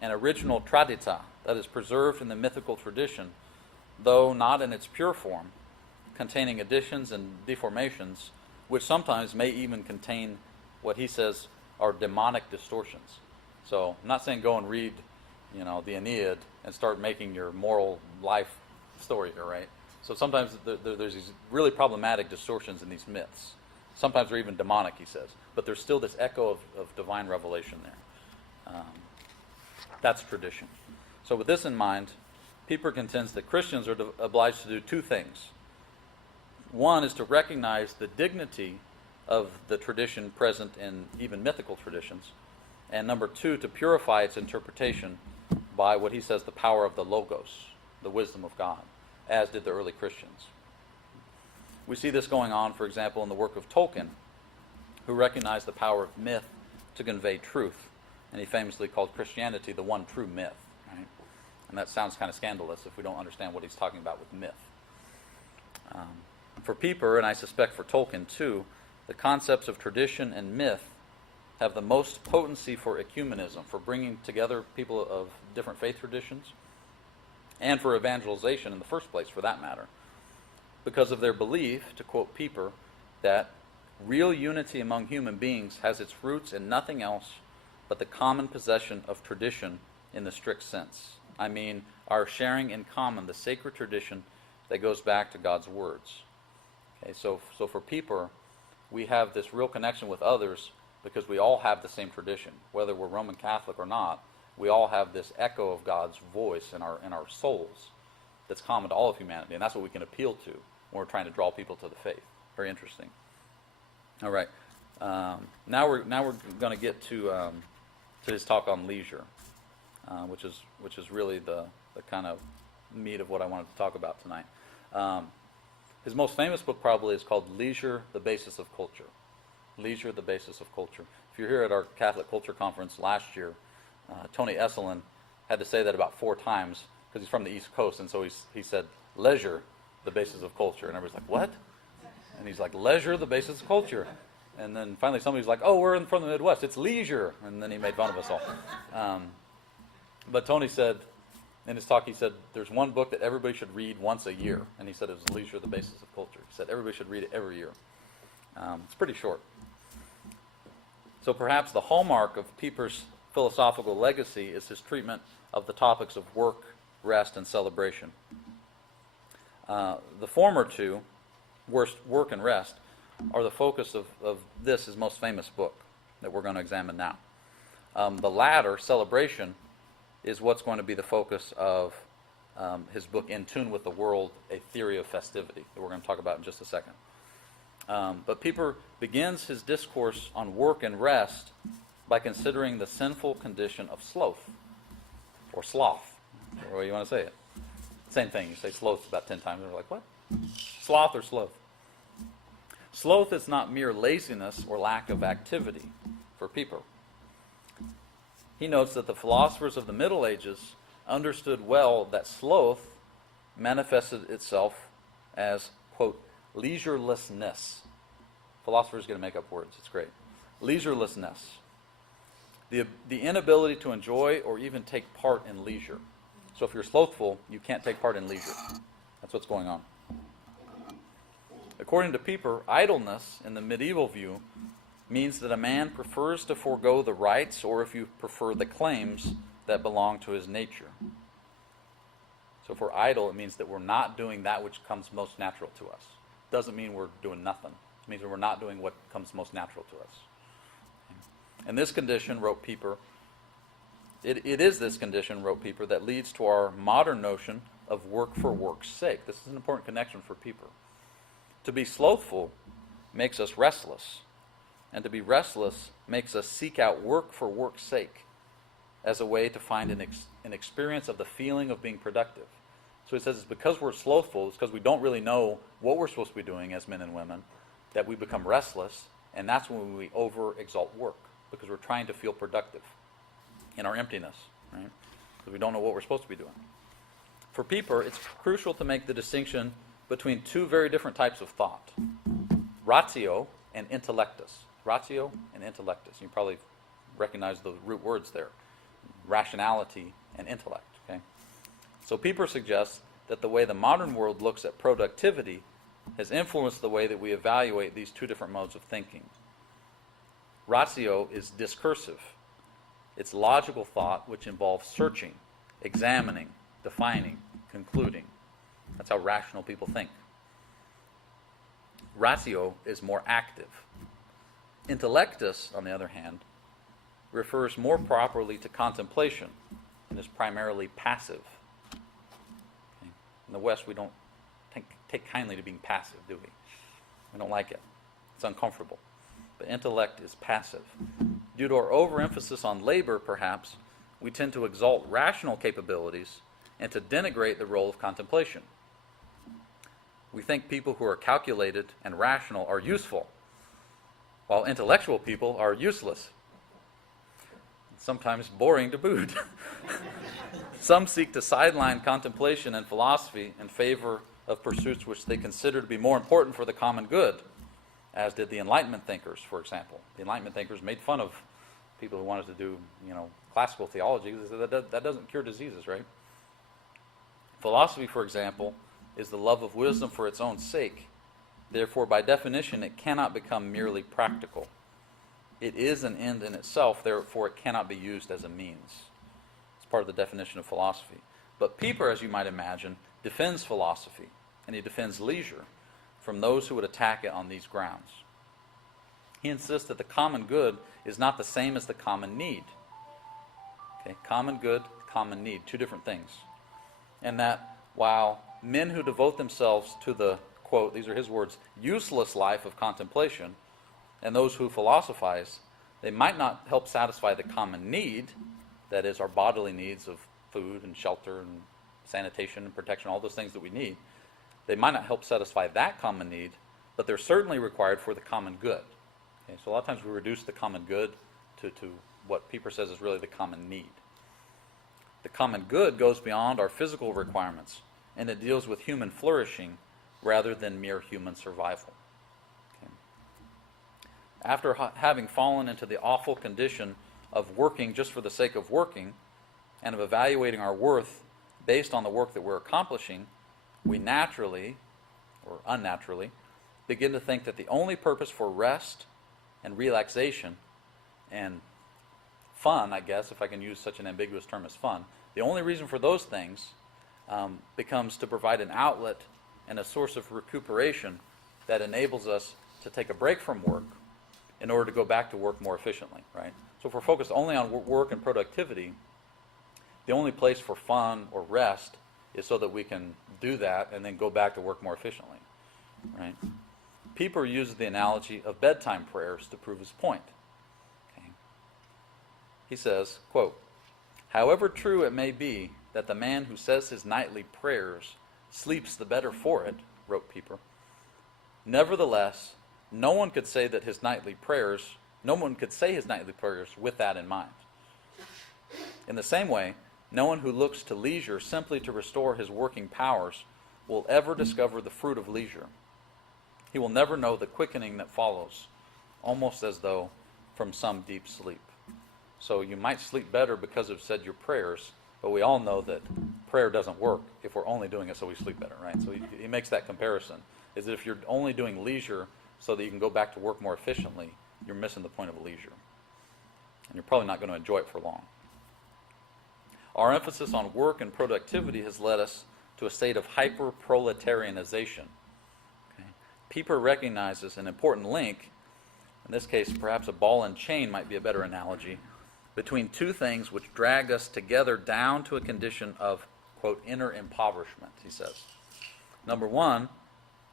an original tradita that is preserved in the mythical tradition, though not in its pure form, containing additions and deformations, which sometimes may even contain what he says are demonic distortions. So I'm not saying go and read, the Aeneid and start making your moral life story here, right? So sometimes there's these really problematic distortions in these myths. Sometimes they're even demonic, he says. But there's still this echo of divine revelation there. That's tradition. So with this in mind, Pieper contends that Christians are obliged to do two things. One is to recognize the dignity of the tradition present in even mythical traditions. And number two, to purify its interpretation by what he says the power of the Logos, the wisdom of God, as did the early Christians. We see this going on, for example, in the work of Tolkien, who recognized the power of myth to convey truth. And he famously called Christianity the one true myth. Right? And that sounds kind of scandalous if we don't understand what he's talking about with myth. For Pieper, and I suspect for Tolkien too, the concepts of tradition and myth have the most potency for ecumenism, for bringing together people of different faith traditions, and for evangelization in the first place, for that matter, because of their belief, to quote Pieper, that real unity among human beings has its roots in nothing else but the common possession of tradition in the strict sense. I mean, our sharing in common the sacred tradition that goes back to God's words. Okay, so for Pieper, we have this real connection with others because we all have the same tradition. Whether we're Roman Catholic or not, we all have this echo of God's voice in our souls that's common to all of humanity, and that's what we can appeal to when we're trying to draw people to the faith. Very interesting. All right, now we're going to get to his talk on leisure, which is really the kind of meat of what I wanted to talk about tonight. His most famous book probably is called Leisure, the Basis of Culture. Leisure, the Basis of Culture. If you're here at our Catholic Culture Conference last year, Tony Esselin had to say that about 4 times because he's from the East Coast, and so he said, leisure, the basis of culture. And everybody's like, what? And he's like, leisure, the basis of culture. And then finally somebody's like, oh, we're from the Midwest, it's leisure. And then he made fun of us all. But Tony said, in his talk, he said, there's one book that everybody should read once a year. And he said it was Leisure, the Basis of Culture. He said everybody should read it every year. It's pretty short. So perhaps the hallmark of Pieper's philosophical legacy is his treatment of the topics of work, rest, and celebration. The former two, work and rest, are the focus of his most famous book that we're going to examine now. The latter, celebration, is what's going to be the focus of his book, In Tune with the World, A Theory of Festivity, that we're going to talk about in just a second. But Pieper begins his discourse on work and rest by considering the sinful condition of sloth, or sloth, or what you want to say it. Same thing, you say sloth about 10 times, and they're like, what? Sloth or sloth? Sloth is not mere laziness or lack of activity for Pieper. He notes that the philosophers of the Middle Ages understood well that sloth manifested itself as, quote, leisurelessness. Philosophers get to make up words. It's great. Leisurelessness. The inability to enjoy or even take part in leisure. So if you're slothful, you can't take part in leisure. That's what's going on. According to Pieper, idleness in the medieval view means that a man prefers to forego the rights, or if you prefer, the claims that belong to his nature. So if we're idle, it means that we're not doing that which comes most natural to us. Doesn't mean we're doing nothing. It means that we're not doing what comes most natural to us. And this condition, wrote Pieper, it is this condition, wrote Pieper, that leads to our modern notion of work for work's sake. This is an important connection for Pieper. To be slothful makes us restless, and to be restless makes us seek out work for work's sake as a way to find an experience of the feeling of being productive. So he says it's because we're slothful, it's because we don't really know what we're supposed to be doing as men and women, that we become restless, and that's when we over-exalt work, because we're trying to feel productive in our emptiness, right? Because we don't know what we're supposed to be doing. For Pieper, it's crucial to make the distinction between two very different types of thought, ratio and intellectus. Ratio and intellectus. You probably recognize the root words there. Rationality and intellect. Okay? So Pieper suggests that the way the modern world looks at productivity has influenced the way that we evaluate these two different modes of thinking. Ratio is discursive. It's logical thought which involves searching, examining, defining, concluding. That's how rational people think. Ratio is more active. Intellectus, on the other hand, refers more properly to contemplation and is primarily passive. Okay. In the West, we don't take kindly to being passive, do we? We don't like it. It's uncomfortable. But intellect is passive. Due to our overemphasis on labor, perhaps, we tend to exalt rational capabilities and to denigrate the role of contemplation. We think people who are calculated and rational are useful, while intellectual people are useless, sometimes boring to boot. Some seek to sideline contemplation and philosophy in favor of pursuits which they consider to be more important for the common good, as did the Enlightenment thinkers, for example. The Enlightenment thinkers made fun of people who wanted to do, classical theology. They said that doesn't cure diseases, right? Philosophy, for example, is the love of wisdom for its own sake. Therefore, by definition, it cannot become merely practical. It is an end in itself, therefore it cannot be used as a means. It's part of the definition of philosophy. But Pieper, as you might imagine, defends philosophy, and he defends leisure from those who would attack it on these grounds. He insists that the common good is not the same as the common need. Okay, common good, common need, two different things. And that while men who devote themselves to the, quote, these are his words, useless life of contemplation, and those who philosophize, they might not help satisfy the common need, that is, our bodily needs of food and shelter and sanitation and protection, all those things that we need. They might not help satisfy that common need, but they're certainly required for the common good. Okay, so a lot of times we reduce the common good to what Pieper says is really the common need. The common good goes beyond our physical requirements, and it deals with human flourishing rather than mere human survival. Okay. After having fallen into the awful condition of working just for the sake of working and of evaluating our worth based on the work that we're accomplishing, we naturally, or unnaturally, begin to think that the only purpose for rest and relaxation and fun, I guess, if I can use such an ambiguous term as fun, the only reason for those things becomes to provide an outlet and a source of recuperation that enables us to take a break from work in order to go back to work more efficiently, right? So if we're focused only on work and productivity, the only place for fun or rest is so that we can do that and then go back to work more efficiently, right? Pieper uses the analogy of bedtime prayers to prove his point. Okay. He says, quote, "However true it may be that the man who says his nightly prayers sleeps the better for it," wrote Pieper, "nevertheless, no one could say his nightly prayers with that in mind. In the same way, no one who looks to leisure simply to restore his working powers will ever discover the fruit of leisure. He will never know the quickening that follows, almost as though from some deep sleep." So you might sleep better because of said your prayers, but we all know that prayer doesn't work if we're only doing it so we sleep better, right? So he makes that comparison, is that if you're only doing leisure so that you can go back to work more efficiently, you're missing the point of leisure. And you're probably not going to enjoy it for long. Our emphasis on work and productivity has led us to a state of hyper-proletarianization. Okay. Pieper recognizes an important link, in this case perhaps a ball and chain might be a better analogy, between two things which drag us together down to a condition of, quote, inner impoverishment, he says. Number one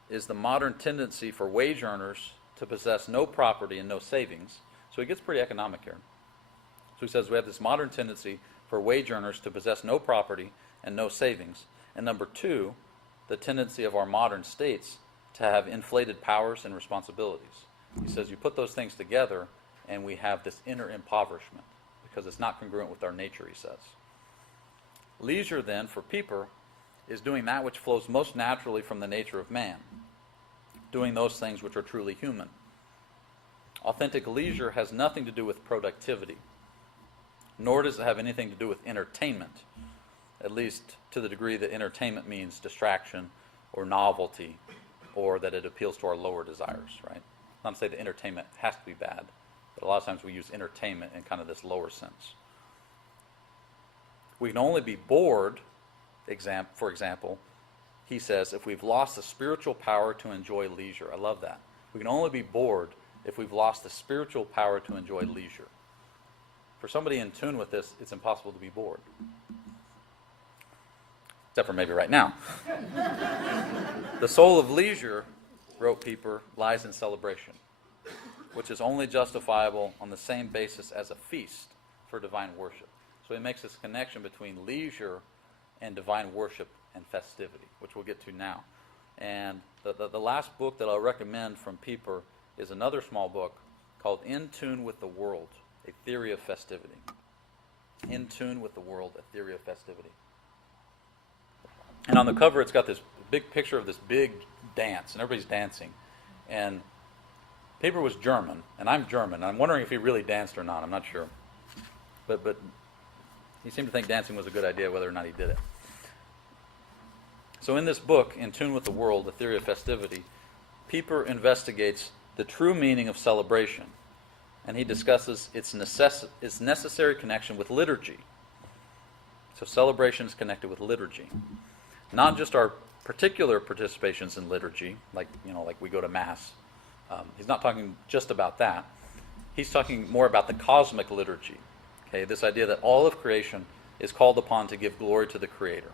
is the modern tendency for wage earners to possess no property and no savings. So he gets pretty economic here. So he says we have this modern tendency for wage earners to possess no property and no savings. And number two, the tendency of our modern states to have inflated powers and responsibilities. He says you put those things together and we have this inner impoverishment because it's not congruent with our nature, he says. Leisure, then, for Pieper, is doing that which flows most naturally from the nature of man, doing those things which are truly human. Authentic leisure has nothing to do with productivity, nor does it have anything to do with entertainment. at least to the degree that entertainment means distraction or novelty, or that it appeals to our lower desires, right? Not to say that entertainment has to be bad, but a lot of times we use entertainment in kind of this lower sense. We can only be bored, for example, he says, if we've lost the spiritual power to enjoy leisure. I love that. We can only be bored if we've lost the spiritual power to enjoy leisure. For somebody in tune with this, it's impossible to be bored. Except for maybe right now. The soul of leisure, wrote Pieper, lies in celebration, which is only justifiable on the same basis as a feast for divine worship. So he makes this connection between leisure and divine worship and festivity, which we'll get to now. And the last book that I'll recommend from Pieper is another small book called In Tune with the World, A Theory of Festivity. In Tune with the World, A Theory of Festivity. And on the cover, it's got this big picture of this big dance, and everybody's dancing. And Pieper was German, and I'm German. And I'm wondering if he really danced or not. I'm not sure. But he seemed to think dancing was a good idea, whether or not he did it. So in this book, In Tune with the World, A Theory of Festivity, Pieper investigates the true meaning of celebration, and he discusses its necessary connection with liturgy. So celebration is connected with liturgy. Not just our particular participations in liturgy, like we go to Mass. He's not talking just about that. He's talking more about the cosmic liturgy. Okay, this idea that all of creation is called upon to give glory to the Creator.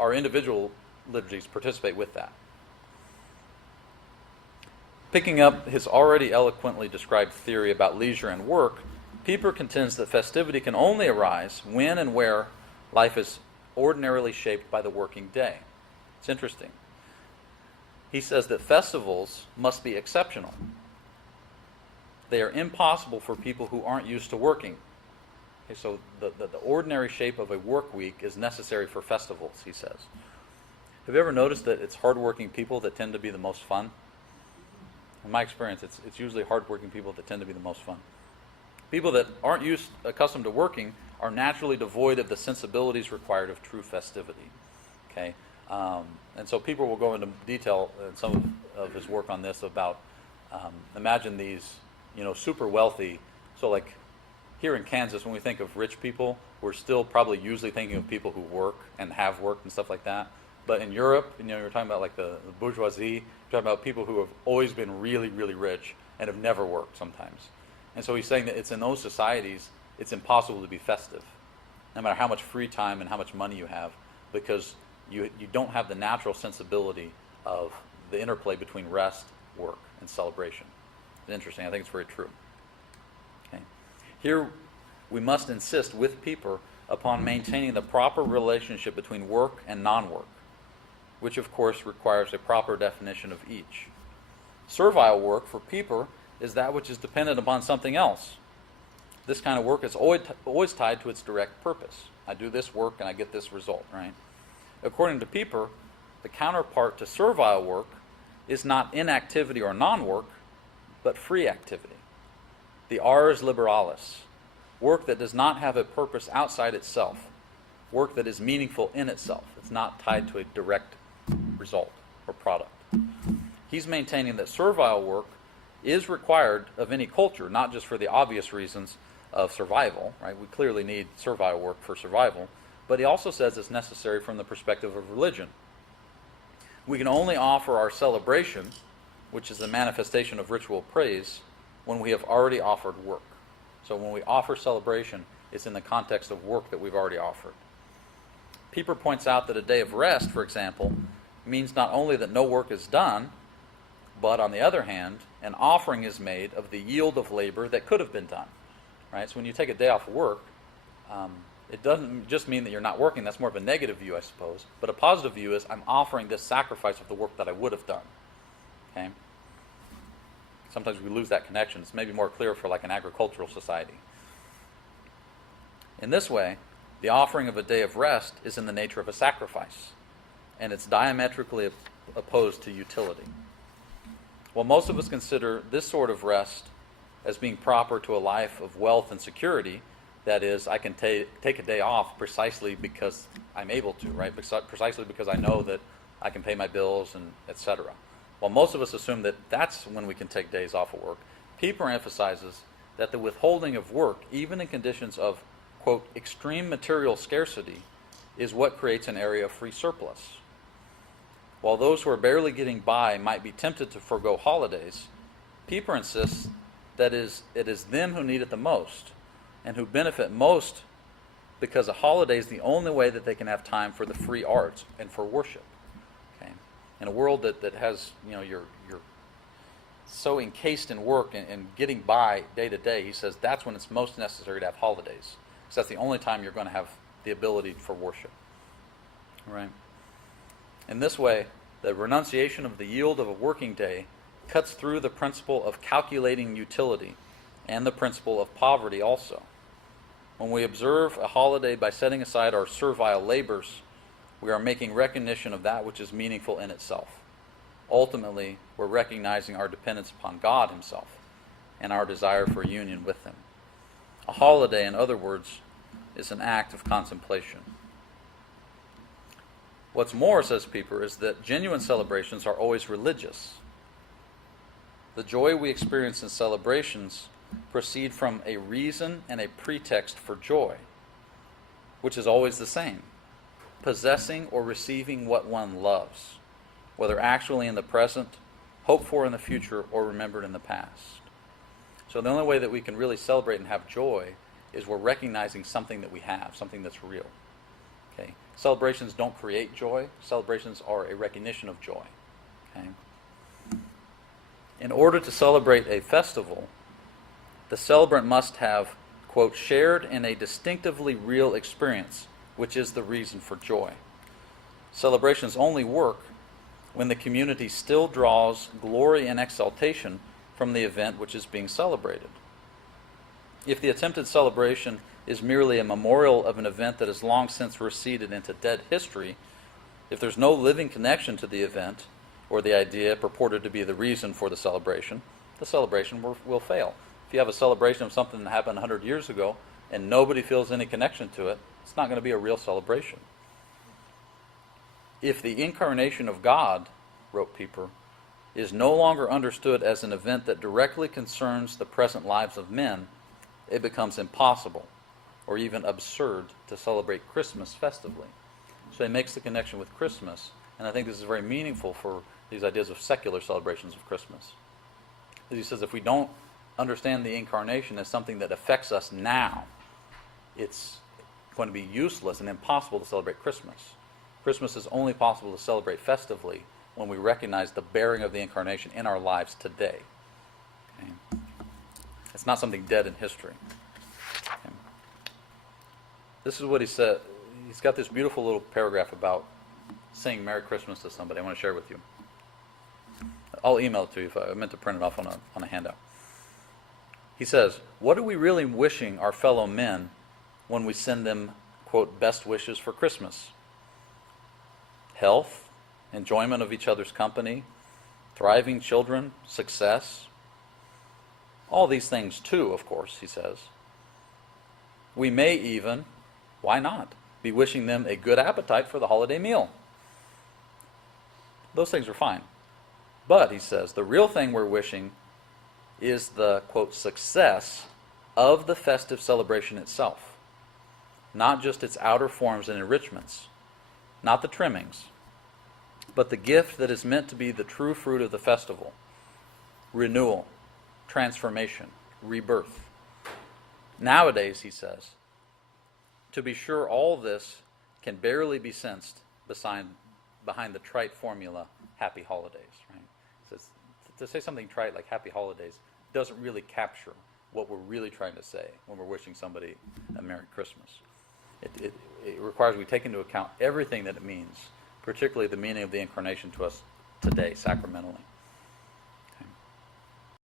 Our individual liturgies participate with that. Picking up his already eloquently described theory about leisure and work, Pieper contends that festivity can only arise when and where life is ordinarily shaped by the working day. It's interesting. He says that festivals must be exceptional. They are impossible for people who aren't used to working. Okay, so the ordinary shape of a work week is necessary for festivals, he says. Have you ever noticed that it's hardworking people that tend to be the most fun? In my experience, it's usually hardworking people that tend to be the most fun. People that aren't accustomed to working are naturally devoid of the sensibilities required of true festivity. Okay, and so Pieper will go into detail in some of his work on this about imagine these, super wealthy. So like here in Kansas, when we think of rich people, we're still probably usually thinking of people who work and have worked and stuff like that. But in Europe, you're talking about like the bourgeoisie, you're talking about people who have always been really, really rich and have never worked sometimes. And so he's saying that it's in those societies, it's impossible to be festive, no matter how much free time and how much money you have, because you don't have the natural sensibility of the interplay between rest, work, and celebration. It's interesting. I think it's very true. Okay. Here, we must insist with Pieper upon maintaining the proper relationship between work and non-work, which of course requires a proper definition of each. Servile work for Pieper is that which is dependent upon something else. This kind of work is always tied to its direct purpose. I do this work and I get this result, right? According to Pieper, the counterpart to servile work is not inactivity or non-work, but free activity. The ars liberalis, work that does not have a purpose outside itself, work that is meaningful in itself. It's not tied to a direct result or product. He's maintaining that servile work is required of any culture, not just for the obvious reasons of survival, right? We clearly need servile work for survival, but he also says it's necessary from the perspective of religion. We can only offer our celebration, which is the manifestation of ritual praise, when we have already offered work. So when we offer celebration, it's in the context of work that we've already offered. Pieper points out that a day of rest, for example, means not only that no work is done, but on the other hand, an offering is made of the yield of labor that could have been done. Right? So when you take a day off of work, it doesn't just mean that you're not working. That's more of a negative view, I suppose. But a positive view is I'm offering this sacrifice of the work that I would have done. Okay? Sometimes we lose that connection. It's maybe more clear for like an agricultural society. In this way, the offering of a day of rest is in the nature of a sacrifice, and it's diametrically opposed to utility. While most of us consider this sort of rest as being proper to a life of wealth and security, That is, I can take a day off precisely because I'm able to, right? Precisely because I know that I can pay my bills and etc. While most of us assume that that's when we can take days off of work, Pieper emphasizes that the withholding of work, even in conditions of, quote, extreme material scarcity, is what creates an area of free surplus. While those who are barely getting by might be tempted to forego holidays, Pieper insists that it is them who need it the most and who benefit most because a holiday is the only way that they can have time for the free arts and for worship. Okay? In a world that has, you're so encased in work and getting by day to day, he says that's when it's most necessary to have holidays. Because that's the only time you're going to have the ability for worship. Right? In this way, the renunciation of the yield of a working day cuts through the principle of calculating utility and the principle of poverty also. When we observe a holiday by setting aside our servile labors, we are making recognition of that which is meaningful in itself. Ultimately, we're recognizing our dependence upon God himself and our desire for union with him. A holiday, in other words, is an act of contemplation. What's more, says Pieper, is that genuine celebrations are always religious. The joy we experience in celebrations proceed from a reason and a pretext for joy, which is always the same: possessing or receiving what one loves, whether actually in the present, hoped for in the future, or remembered in the past. So the only way that we can really celebrate and have joy is we're recognizing something that we have, something that's real. Okay? Celebrations don't create joy. Celebrations are a recognition of joy. Okay? In order to celebrate a festival, the celebrant must have, quote, shared in a distinctively real experience, which is the reason for joy. Celebrations only work when the community still draws glory and exaltation from the event which is being celebrated. If the attempted celebration is merely a memorial of an event that has long since receded into dead history, if there's no living connection to the event or the idea purported to be the reason for the celebration will fail. If you have a celebration of something that happened 100 years ago and nobody feels any connection to it, it's not going to be a real celebration. If the incarnation of God, wrote Pieper, is no longer understood as an event that directly concerns the present lives of men, it becomes impossible or even absurd to celebrate Christmas festively. So he makes the connection with Christmas, and I think this is very meaningful for these ideas of secular celebrations of Christmas. As he says, if we don't understand the incarnation as something that affects us now, it's going to be useless and impossible to celebrate Christmas. Christmas is only possible to celebrate festively when we recognize the bearing of the incarnation in our lives today. Okay? It's not something dead in history. Okay? This is what he said. He's got this beautiful little paragraph about saying Merry Christmas to somebody. I want to share with you. I'll email it to you if I meant to print it off on a handout. He says, what are we really wishing our fellow men when we send them, quote, best wishes for Christmas? Health, enjoyment of each other's company, thriving children, success. All these things too, of course, he says. We may even, why not, be wishing them a good appetite for the holiday meal. Those things are fine. But, he says, the real thing we're wishing is the, quote, success of the festive celebration itself. Not just its outer forms and enrichments, not the trimmings, but the gift that is meant to be the true fruit of the festival: renewal, transformation, rebirth. Nowadays, he says, to be sure, all this can barely be sensed behind the trite formula, happy holidays. Right? He says, to say something trite like happy holidays doesn't really capture what we're really trying to say when we're wishing somebody a Merry Christmas. It requires we take into account everything that it means, particularly the meaning of the incarnation to us today, sacramentally.